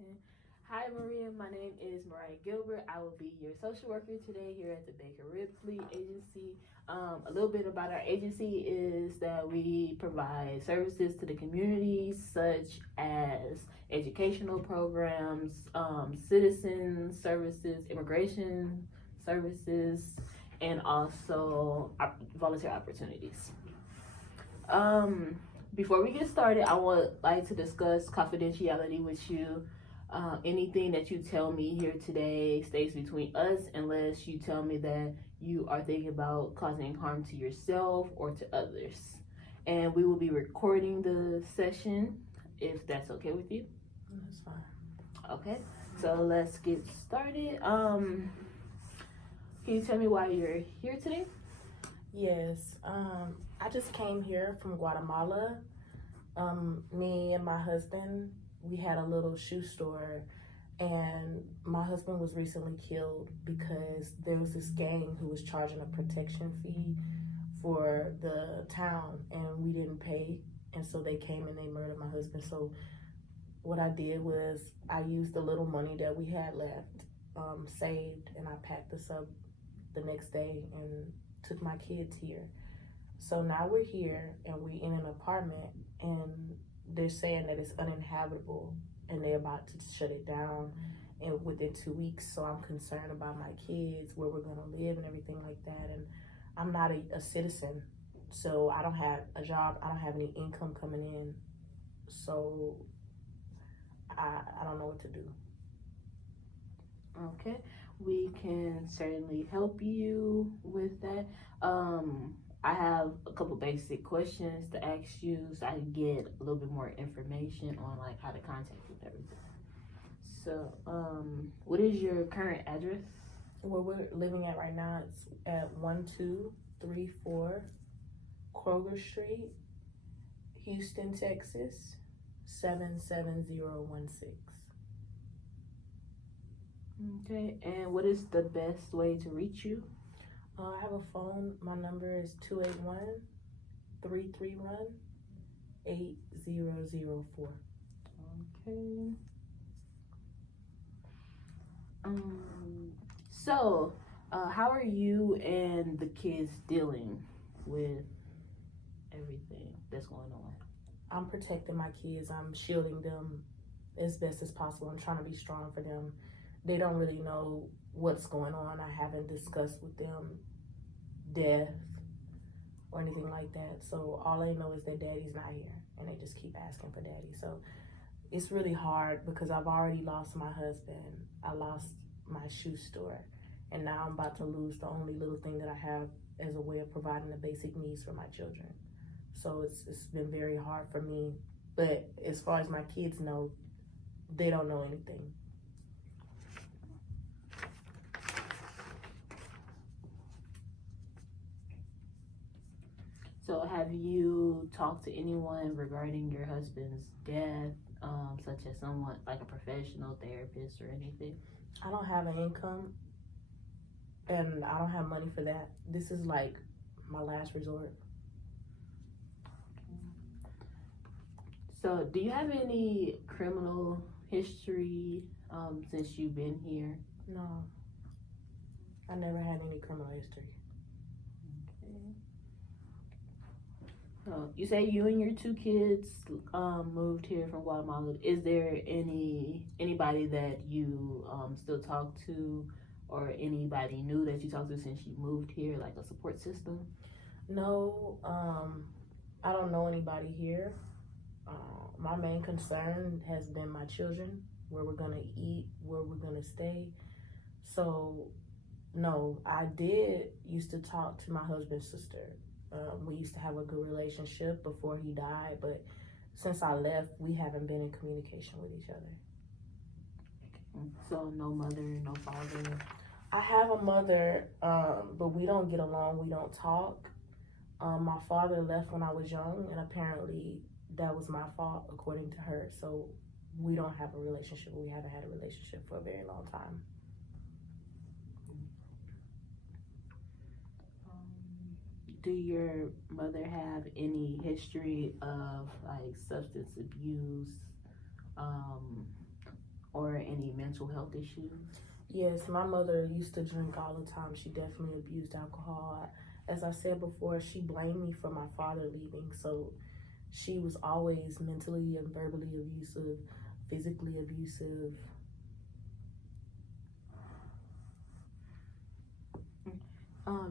Okay. Hi, Maria. My name is Mariah Gilbert. I will be your social worker today here at the Baker Ripley Agency. A little bit about our agency is that we provide services to the community, such as educational programs, citizen services, immigration services, and also volunteer opportunities. Um, Before we get started, I would like to discuss confidentiality with you. Anything that you tell me here today stays between us unless you tell me that you are thinking about causing harm to yourself or to others. And we will be recording the session if that's okay with you. That's fine. Okay, so let's get started. Can you tell me why you're here today? Yes. I just came here from Guatemala. Me and my husband, we had a little shoe store, and my husband was recently killed because there was this gang who was charging a protection fee for the town, and we didn't pay, and so they came and they murdered my husband. So what I did was I used the little money that we had left, saved, and I packed us up the next day and took my kids here. So now we're here and we're in an apartment, and they're saying that it's uninhabitable and they're about to shut it down and within 2 weeks. So I'm concerned about my kids, where we're gonna live and everything like that. And I'm not a citizen, so I don't have a job, I don't have any income coming in. So I don't know what to do. Okay, we can certainly help you with that. I have a couple basic questions to ask you so I can get a little bit more information on like how to contact you and everything. So, what is your current address? Where we're living at right now, it's at 1234 Kroger Street, Houston, Texas, 77016. Okay, and what is the best way to reach you? I have a phone. My number is 281-331-8004. Okay. So, how are you and the kids dealing with everything that's going on? I'm protecting my kids. I'm shielding them as best as possible. I'm trying to be strong for them. They don't really know what's going on. I haven't discussed with them death or anything like that. So all they know is that daddy's not here, and they just keep asking for daddy. So it's really hard because I've already lost my husband. I lost my shoe store, and now I'm about to lose the only little thing that I have as a way of providing the basic needs for my children. So it's been very hard for me. But as far as my kids know, they don't know anything. So, have you talked to anyone regarding your husband's death, such as someone like a professional therapist or anything? I don't have an income, and I don't have money for that. This is like my last resort. So, do you have any criminal history since you've been here? No, I never had any criminal history. Okay. So, you say you and your two kids moved here from Guatemala. Is there anybody that you still talk to, or anybody new that you talk to since you moved here, like a support system? No, I don't know anybody here. My main concern has been my children, where we're gonna eat, where we're gonna stay. So, no, I did used to talk to my husband's sister. We used to have a good relationship before he died, but since I left, we haven't been in communication with each other. So no mother, no father. I have a mother, but we don't get along. We don't talk. My father left when I was young, and apparently that was my fault, according to her. So we don't have a relationship. We haven't had a relationship for a very long time. Do your mother have any history of like substance abuse, any mental health issues? Yes, my mother used to drink all the time. She definitely abused alcohol. As I said before, she blamed me for my father leaving. So she was always mentally and verbally abusive, physically abusive.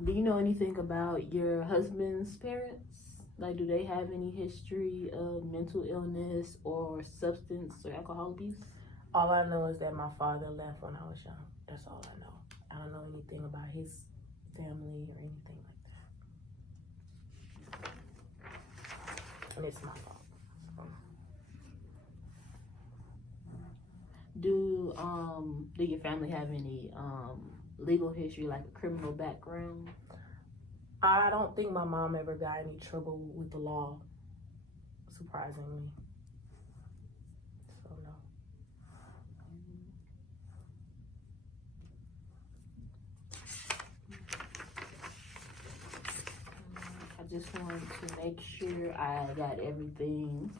Do you know anything about your husband's parents? Like, do they have any history of mental illness or substance or alcohol abuse? All I know is that my father left when I was young. That's all I know. I don't know anything about his family or anything like that. And it's my fault. Do your family have any legal history, like a criminal background? I don't think my mom ever got any trouble with the law, surprisingly. So no. I just wanted to make sure I got everything.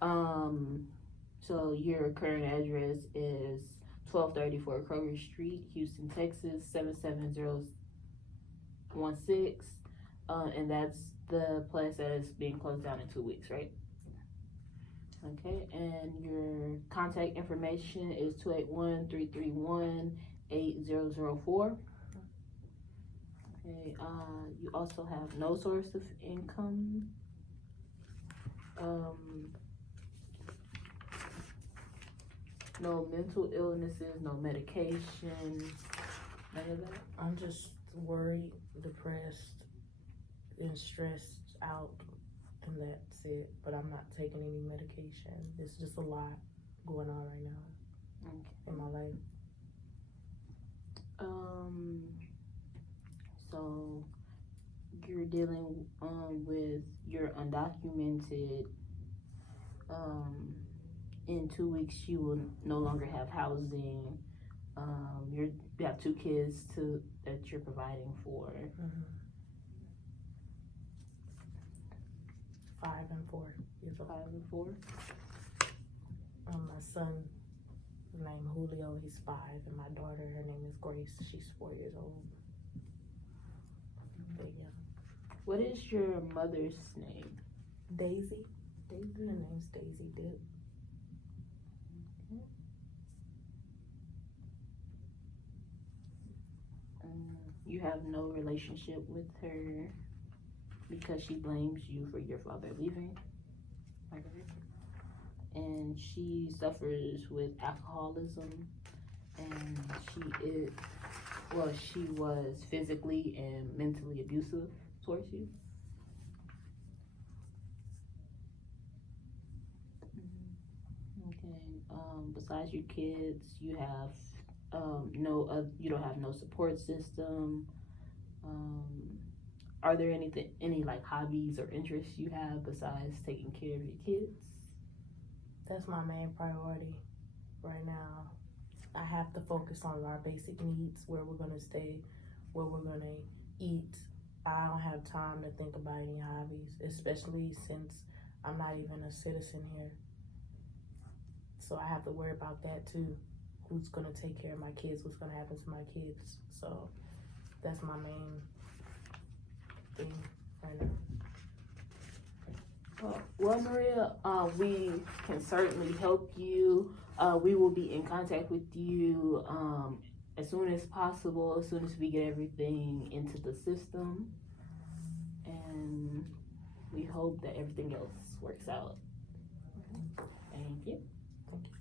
So your current address is 1234 Kroger Street, Houston, Texas, 77016. And that's the place that is being closed down in 2 weeks, right? Okay, and your contact information is 281-331-8004. Okay, you also have no source of income. No mental illnesses, no medication, none of that. I'm just worried, depressed, and stressed out, and that's it. But I'm not taking any medication. It's just a lot going on right now in my life. So you're dealing with your undocumented. In 2 weeks, you will no longer have housing. You have 2 kids that you're providing for. Mm-hmm. 5 and 4 years old. 5 and 4. My son, named Julio, he's 5, and my daughter, her name is Grace. She's 4 years old. But yeah. What is your mother's name? Daisy. Her name's Daisy Dip. You have no relationship with her because she blames you for your father leaving. And she suffers with alcoholism, and she was physically and mentally abusive towards you. Okay. Besides your kids, you have you don't have no support system. Are there any like hobbies or interests you have besides taking care of your kids? That's my main priority right now. I have to focus on our basic needs, where we're gonna stay, where we're gonna eat. I don't have time to think about any hobbies, especially since I'm not even a citizen here. So I have to worry about that too. Who's gonna take care of my kids? What's gonna happen to my kids? So that's my main thing right now. Well, Maria, we can certainly help you. We will be in contact with you as soon as possible, as soon as we get everything into the system. And we hope that everything else works out. Thank you. Thank you.